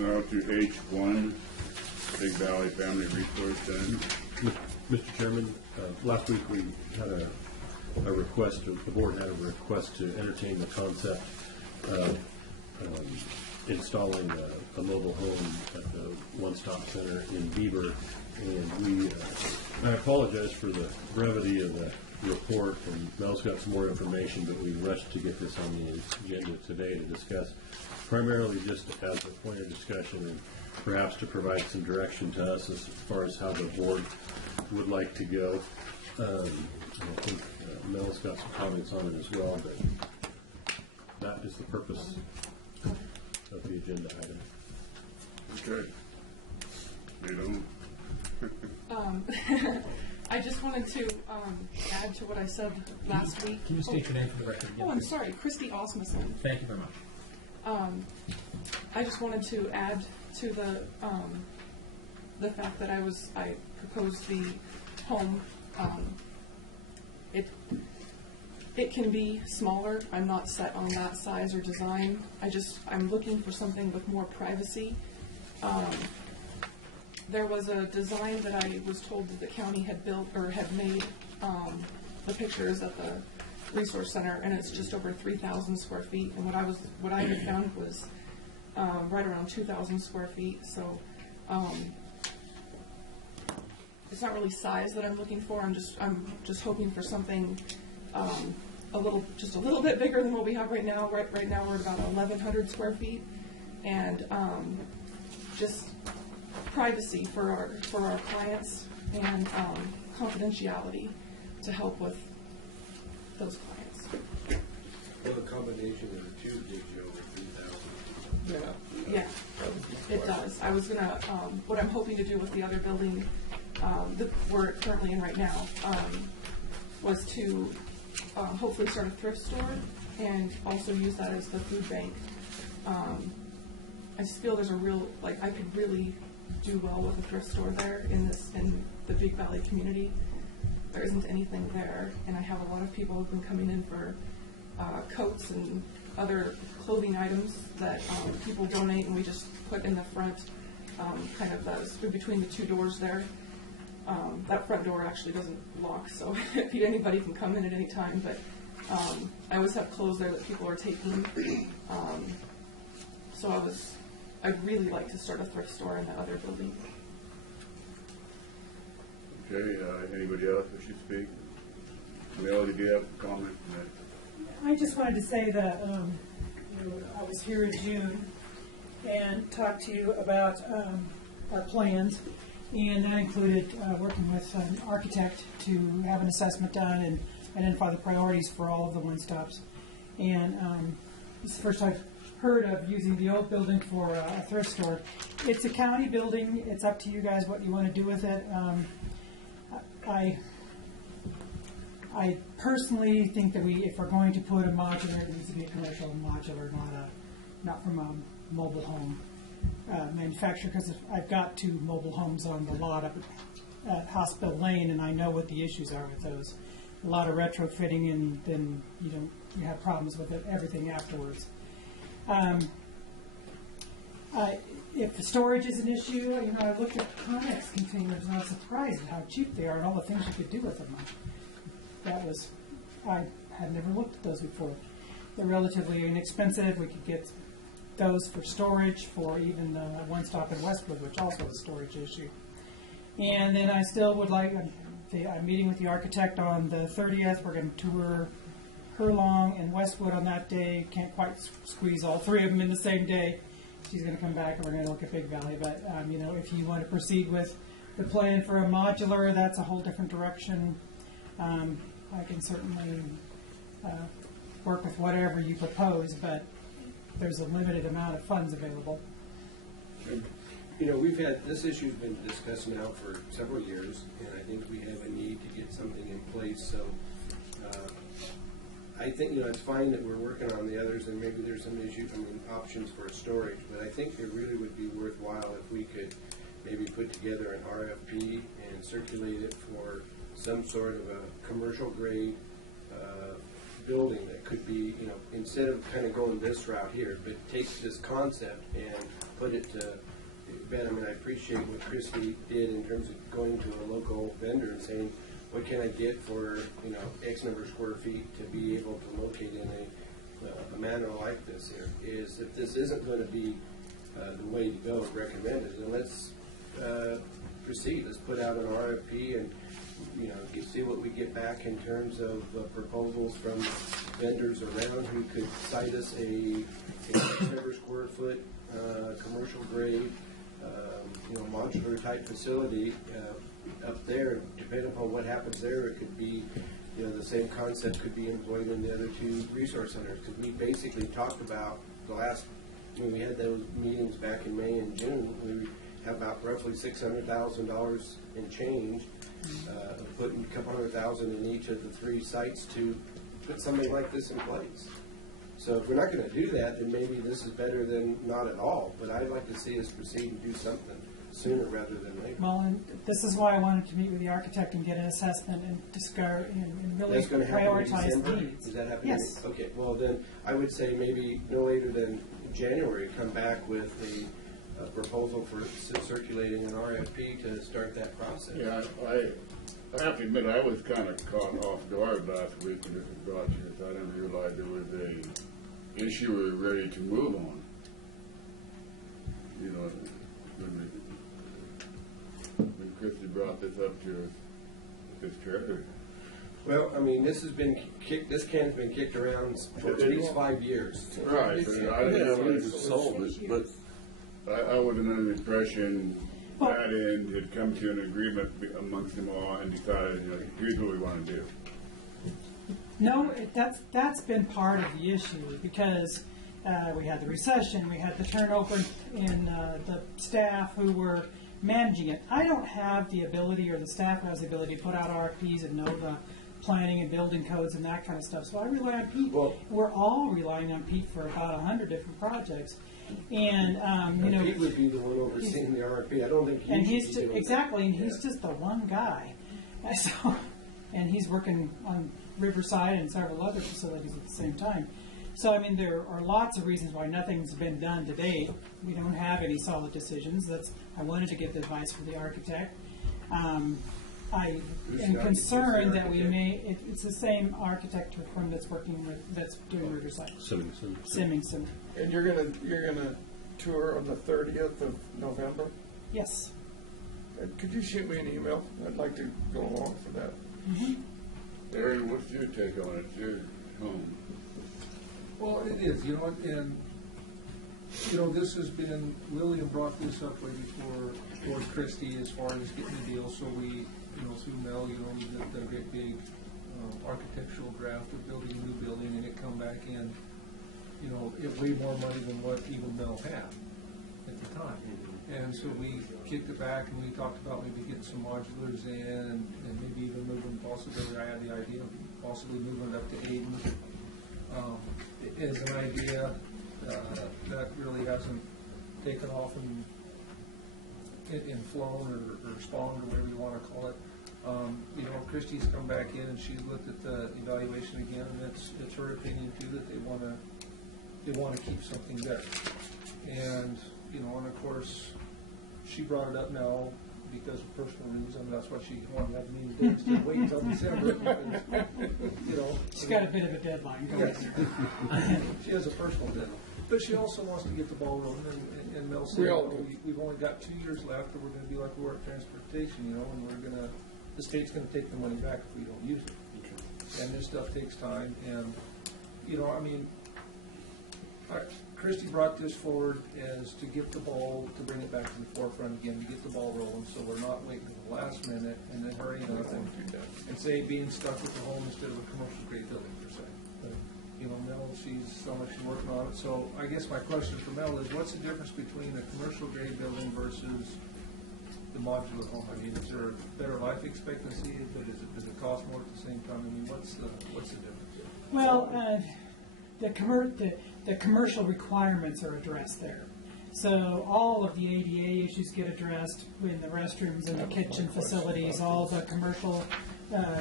Now to H1, Big Valley Family Resource Center. Mr. Chairman, last week we had a request, the board had a request to entertain the concept of installing a mobile home at the one-stop center in Bieber. And I apologize for the brevity of the report, and Mel's got some more information, but we rushed to get this on the agenda today to discuss, primarily just as a point of discussion and perhaps to provide some direction to us as far as how the board would like to go. I think Mel's got some comments on it as well, but that is the purpose of the agenda item. Okay. You don't? I just wanted to add to what I said last week. Can you state your name for the record again? Oh, I'm sorry, Christy Osmussen. Thank you very much. I just wanted to add to the fact that I proposed the home. It can be smaller. I'm not set on that size or design. I'm looking for something with more privacy. There was a design that I was told that the county had built or had made the pictures at the resource center, and it's just over 3,000 square feet. And what I had found was right around 2,000 square feet. So it's not really size that I'm looking for. I'm just hoping for something just a little bit bigger than what we have right now. Right now we're at about 1,100 square feet, and just privacy for our clients and confidentiality to help with those clients. Well, the combination of the two gives you over 3,000. Yeah, it does. I was gonna, what I'm hoping to do with the other building that we're currently in right now was to hopefully start a thrift store and also use that as the food bank. I just feel there's a real, I could really do well with a thrift store there in the Big Valley community. There isn't anything there, and I have a lot of people who've been coming in for coats and other clothing items that people donate, and we just put in the front, kind of between the two doors there. That front door actually doesn't lock, so anybody can come in at any time, but I always have clothes there that people are taking. So I'd really like to start a thrift store in the other building. Okay, anybody else wish to speak? Mel, did you have a comment? I just wanted to say that I was here in June and talked to you about our plans, and that included working with an architect to have an assessment done and identify the priorities for all of the one-stops. And this is the first I've heard of using the old building for a thrift store. It's a county building. It's up to you guys what you want to do with it. I personally think that if we're going to put a modular, it needs to be a commercial modular, not from a mobile home manufacturer, because I've got 2 mobile homes on the lot up at Hospital Lane, and I know what the issues are with those. A lot of retrofitting, and then you have problems with everything afterwards. If the storage is an issue, I looked at Connex containers and I was surprised at how cheap they are and all the things you could do with them. I had never looked at those before. They're relatively inexpensive. We could get those for storage for even One Stop in Westwood, which also is a storage issue. And then I still would like, I'm meeting with the architect on the 30th. We're going to tour Herlong and Westwood on that day. Can't quite squeeze all 3 of them in the same day. She's going to come back and we're going to look at Big Valley. But, if you want to proceed with the plan for a modular, that's a whole different direction. I can certainly work with whatever you propose, but there's a limited amount of funds available. We've had, this issue's been discussed now for several years, and I think we have a need to get something in place. So I think, it's fine that we're working on the others, and maybe there's some options for storage, but I think it really would be worthwhile if we could maybe put together an RFP and circulate it for some sort of a commercial grade building that could be, instead of kind of going this route here, but take this concept and put it to bed. I mean, I appreciate what Christy did in terms of going to a local vendor and saying, what can I get for, X number of square feet to be able to locate in a manner like this here, is if this isn't going to be the way to go recommended, then let's proceed. Let's put out an RFP and see what we get back in terms of proposals from vendors around who could cite us a several square foot commercial grade, modular type facility up there. Depending upon what happens there, it could be, the same concept could be employed in the other two resource centers. Because we basically talked about when we had those meetings back in May and June, we have about roughly $600,000 in change, putting a couple $100,000 in each of the three sites to put something like this in place. So if we're not going to do that, then maybe this is better than not at all. But I'd like to see us proceed and do something sooner rather than later. Well, and this is why I wanted to meet with the architect and get an assessment and discover and really That's going to happen in prioritize December? needs. Does that happen? Yes. Okay, well then, I would say maybe no later than January, come back with a proposal for circulating an RFP to start that process. Yeah, I have to admit, I was kind of caught off guard last week when this was brought to us. I didn't realize there was a issue we were ready to move on. When Christy brought this up to us, this trailer. Well, I mean, this can's been kicked around for at least 5 years. Right, but I didn't realize it solve it, but I wasn't under the impression that end had come to an agreement amongst them all and decided, here's what we want to do. No, that's been part of the issue because we had the recession, we had the turnover in the staff who were managing it. I don't have the ability, or the staff has the ability to put out RFPs and know the planning and building codes and that kind of stuff. So I rely on Pete. Well, we're all relying on Pete for about 100 different projects. And Pete would be the one overseeing the RFP. I don't think he and should he's be just, doing exactly, and that. he's just the one guy. So, and he's working on Riverside and several other facilities at the same time. So, I mean, there are lots of reasons why nothing's been done to date. We don't have any solid decisions. I wanted to get the advice from the architect. I am concerned that we may. It's the same architect firm that's working with, that's doing Riverside. Simmingson. And you're gonna tour on the 30th of November? Yes. Could you shoot me an email? I'd like to go along for that. Mm-hmm. Larry, what's your take on it? It's your home. Well, it is, and, this has been, Lillian brought this up way before Christie as far as getting the deal, so we, through Mel, we did a great big architectural draft of building a new building, and it come back in, it way more money than what even Mel had at the time. And so we kicked it back and we talked about maybe getting some modulars in and maybe even moving, possibly, I had the idea of possibly moving it up to Aiden. Is an idea that really hasn't taken off and flown or spawned or whatever you want to call it. Christie's come back in and she's looked at the evaluation again, and it's her opinion too that they want to keep something there. And and of course she brought it up now because of personal reasons. I mean, that's why she wanted to have the meeting today instead of waiting until December. Because, She's got a bit of a deadline going there. She has a personal deadline. But she also wants to get the ball rolling, and Mel said, we've only got 2 years left, and we're going to be like we were at transportation, and the state's going to take the money back if we don't use it. Okay. And this stuff takes time, and, Christie brought this forward as to get the ball, to bring it back to the forefront again, to get the ball rolling, so we're not waiting to the last minute and then hurrying up and say being stuck with the home instead of a commercial grade building per se. Mel, she's so much working on it. So I guess my question for Mel is, what's the difference between a commercial grade building versus the modular home? I mean, is there a better life expectancy, but does it cost more at the same time? I mean, what's the difference? Well, the commercial requirements are addressed there. So all of the ADA issues get addressed in the restrooms and the kitchen facilities, all the commercial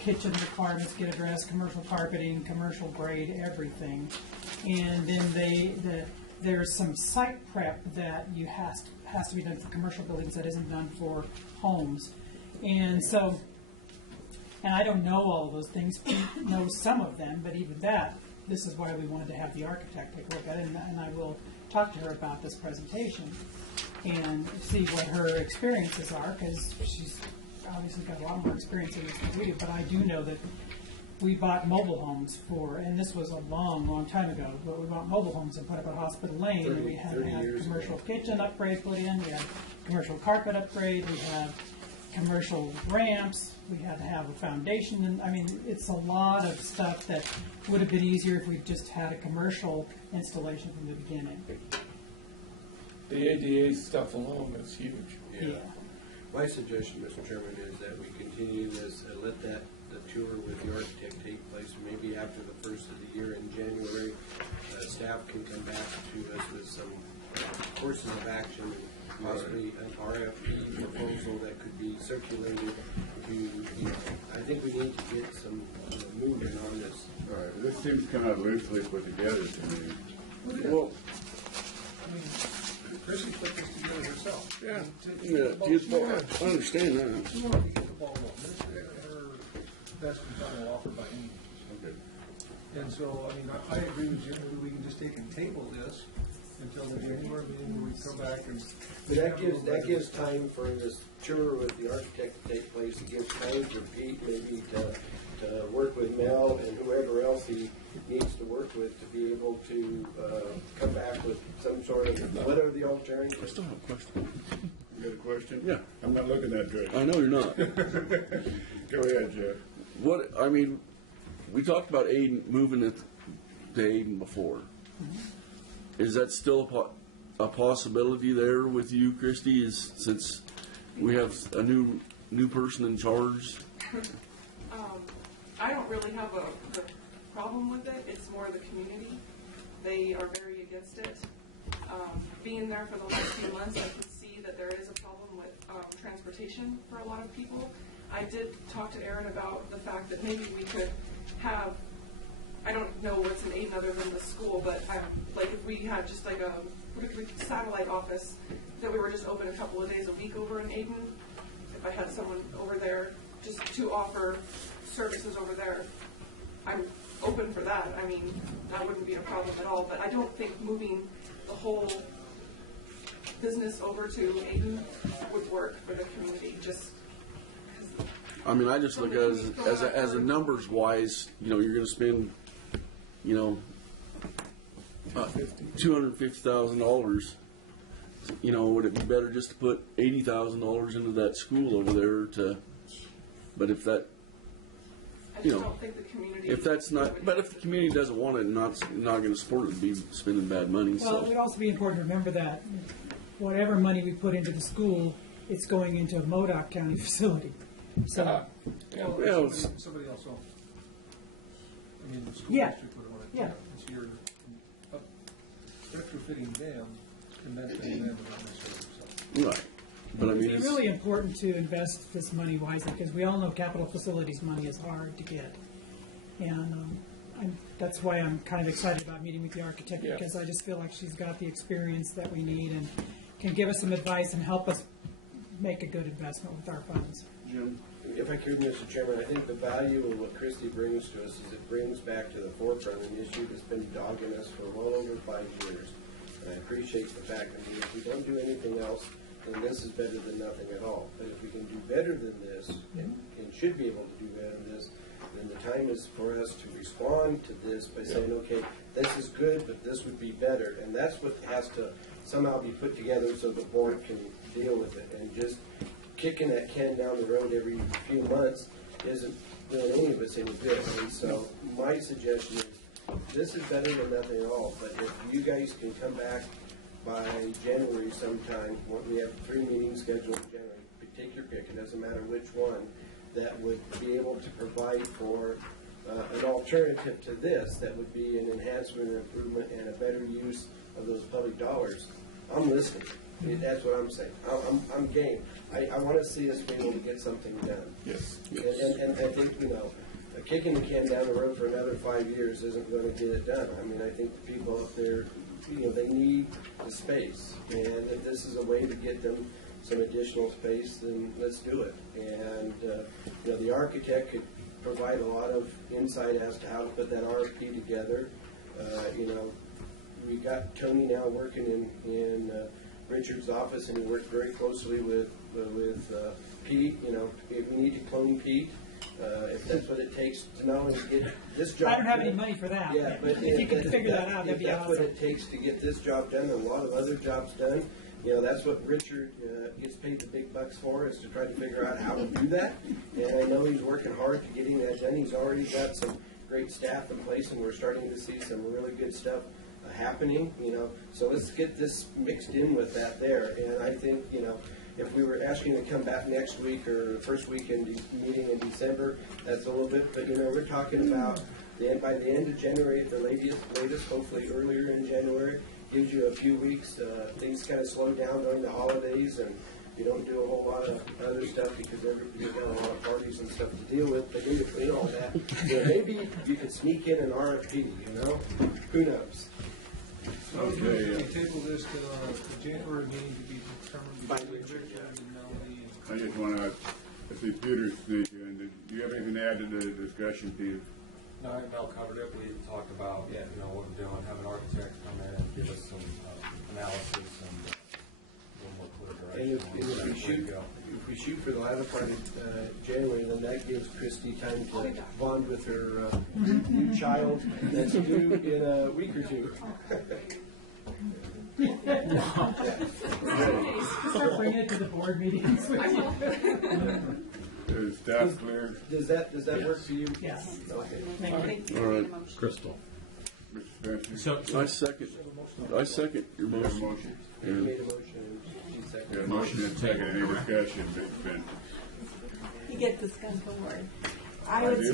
kitchen requirements get addressed, commercial carpeting, commercial grade, everything. And then there's some site prep that has to be done for commercial buildings that isn't done for homes. And so, and I don't know all of those things, Pete knows some of them, but even that, this is why we wanted to have the architect take a look at it, and I will talk to her about this presentation and see what her experiences are, because she's obviously got a lot more experience in this than we do, but I do know that we bought mobile homes and this was a long, long time ago, but we bought mobile homes and put up at Hospital Lane, and we had 30 years commercial ago. kitchen upgrade put in, we had commercial carpet upgrade, we had commercial ramps, we had to have a foundation, and I mean, it's a lot of stuff that would have been easier if we just had a commercial installation from the beginning. The ADA stuff alone is huge. Yeah. My suggestion, Mr. Chairman, is that we continue this and let the tour with the architect take place. Maybe after the first of the year in January, staff can come back to us with some courses of action and possibly an RFP proposal that could be circulated to, I think we need to get some movement on this. All right, this seems kind of loosely put together to me. Well, I mean, Chrissy put this together herself. Yeah. To I understand that. She wanted to get the ball rolling. This is her best professional offer by any means. Okay. And so, I mean, I agree with Jim, maybe we can just take and table this until the January meeting, where we come back and. But that gives time for this tour with the architect to take place. It gives time for Pete maybe to work with Mel and whoever else he needs to work with to be able to come back with some sort of, what are the I alternatives? still have a question. You got a question? Yeah. I'm not looking that good. I know you're not. Go ahead, Jeff. What, I mean, we talked about Aiden, moving it to Aiden before. Is that still a possibility there with you, Christy, since we have a new person in charge? I don't really have a problem with it. It's more the community. They are very against it. Being there for the last few months, I can see that there is a problem with transportation for a lot of people. I did talk to Aaron about the fact that maybe we could have, I don't know what's in Aiden other than the school, but like if we had just like a satellite office that we were just open a couple of days a week over in Aiden, if I had someone over there just to offer services over there, I'm open for that. I mean, that wouldn't be a problem at all, but I don't think moving the whole business over to Aiden would work for the community, just because. I mean, I just look at it as a numbers wise, you're going to spend, $250,000. Would it be better just to put $80,000 into that school over there but if that, I just don't think the community. if that's not, but if the community doesn't want it and not going to support it, it'd be spending bad money. Well, it would also be important to remember that whatever money we put into the school, it's going into a Modoc County facility. So, Well, somebody else owns it. I mean, the school Yeah. district would own it. Yeah. It's your, retrofitting them and benefiting them, but not necessarily yourself. Right. But I mean, it'd be really important to invest this money wisely, because we all know capital facilities money is hard to get. And that's why I'm kind of excited about meeting with the architect, Yeah. because I just feel like she's got the experience that we need and can give us some advice and help us make a good investment with our funds. Jim? If I could, Mr. Chairman, I think the value of what Christie brings to us is it brings back to the forefront an issue that's been dogging us for well over 5 years. And I appreciate the fact that if we don't do anything else, then this is better than nothing at all. But if we can do better than this, and should be able to do better than this, then the time is for us to respond to this by saying, okay, this is good, but this would be better. And that's what has to somehow be put together so the board can deal with it. And just kicking that can down the road every few months isn't doing any of us any good. And so my suggestion is, this is better than nothing at all. But if you guys can come back by January sometime, we have 3 meetings scheduled in January, take your pick, it doesn't matter which one, that would be able to provide for an alternative to this, that would be an enhancement or improvement and a better use of those public dollars. I'm listening. That's what I'm saying. I'm game. I want to see us be able to get something done. Yes. And I think, kicking the can down the road for another 5 years isn't going to get it done. I mean, I think the people up there, they need the space. And if this is a way to get them some additional space, then let's do it. And, the architect could provide a lot of insight as to how to put that RFP together. We got Tony now working in Richard's office, and he worked very closely with Pete. If we need to clone Pete, if that's what it takes to not only get this job I don't have done. any money for that. Yeah, but if you could figure that out, that'd if be that's awesome. what it takes to get this job done and a lot of other jobs done, that's what Richard gets paid the big bucks for, is to try to figure out how to do that. And I know he's working hard to getting that done. He's already got some great staff in place, and we're starting to see some really good stuff happening. So let's get this mixed in with that there. And I think, if we were asking to come back next week or the first weekend meeting in December, that's a little bit. But we're talking about by the end of January at the latest, hopefully earlier in January. Gives you a few weeks. Things kind of slow down during the holidays, and you don't do a whole lot of other stuff because you've got a lot of parties and stuff to deal with. But in between all that, maybe you could sneak in an RFP. Who knows? Okay. We table this to the January meeting to be determined By between Richard, Richard yeah. and Melanie. I just want to, I see Peter speaking. Do you have anything to add to the discussion, Peter? No, I think Mel covered it. We talked about, what we're doing, have an architect come in and give us some analysis and a little more clear And direction. if we shoot for the latter part of January, then that gives Christy time to bond with her new child that's due in a week or two. Start bringing it to the board meetings. Is staff clear? Does that work for you? Yes. Okay. Thank you. All right, Crystal. Mr. Spencer? I second your You have a motion. motion? You made a motion, and she You seconded. have a motion and second. Any discussion, Mr. Spencer? You get the skunk award. I I would do.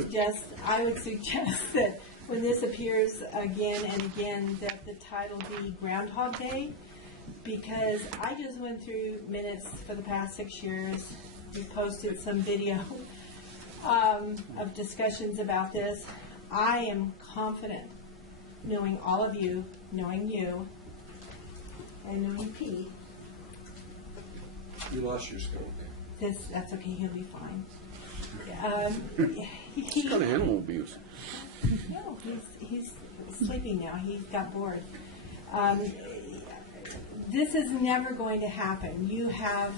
suggest that when this appears again and again, that the title be Groundhog Day, because I just went through minutes for the past 6 years. We posted some video of discussions about this. I am confident, knowing all of you, knowing you, and knowing Pete, You lost your skunk. that's okay, he'll be fine. It's kind of animal abuse. No, he's sleeping now. He got bored. This is never going to happen. You have,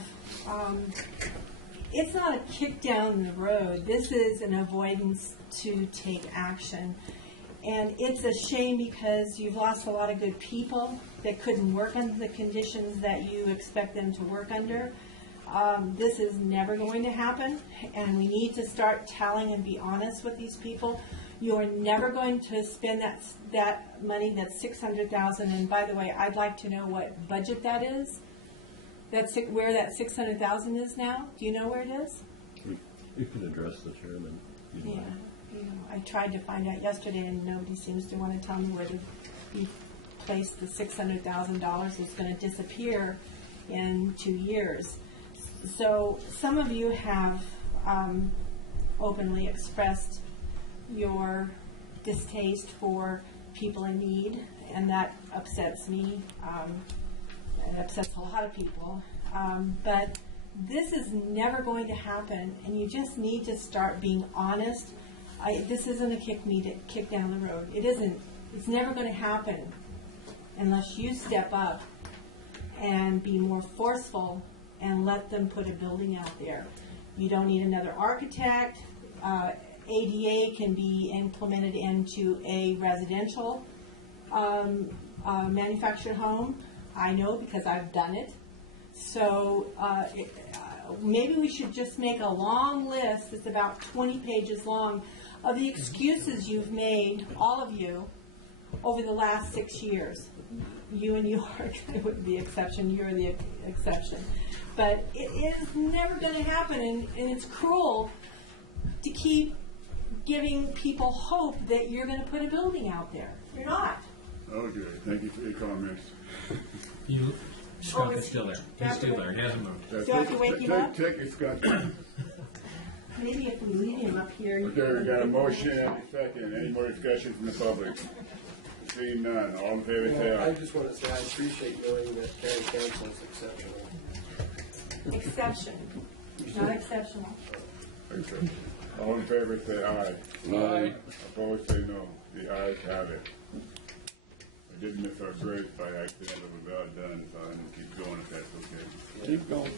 it's not a kick down the road. This is an avoidance to take action. And it's a shame because you've lost a lot of good people that couldn't work under the conditions that you expect them to work under. This is never going to happen, and we need to start telling and be honest with these people. You're never going to spend that money. That's $600,000. And by the way, I'd like to know what budget that is. That's where that $600,000 is now. Do you know where it is? You can address the chairman. Yeah. I tried to find out yesterday, and nobody seems to want to tell me where to place the $600,000 is going to disappear in 2 years. So some of you have openly expressed your distaste for people in need, and that upsets me. It upsets a lot of people. But this is never going to happen, and you just need to start being honest. This isn't a kick down the road. It isn't. It's never going to happen unless you step up and be more forceful and let them put a building out there. You don't need another architect. ADA can be implemented into a residential manufactured home. I know because I've done it. So maybe we should just make a long list that's about 20 pages long of the excuses you've made, all of you, over the last 6 years. You and York would be the exception. You're the exception. But it is never going to happen, and it's cruel to keep giving people hope that you're going to put a building out there. You're not. Okay, thank you for your comments. Skunk is still there. He's still there. He hasn't moved. Do I have to wake him up? Take your skunk. Maybe if we leave him up here. you Okay, we can- got a motion and a second. Any more discussion from the public? Seeing none, all in favor say I aye. just want to say I appreciate knowing that county council is exceptional. Exception, not exceptional. All in favor say aye. Aye. Opposed say no. The ayes have it. I did miss our break by accident, but we got it done, so I'm gonna keep going if that's okay. Keep going.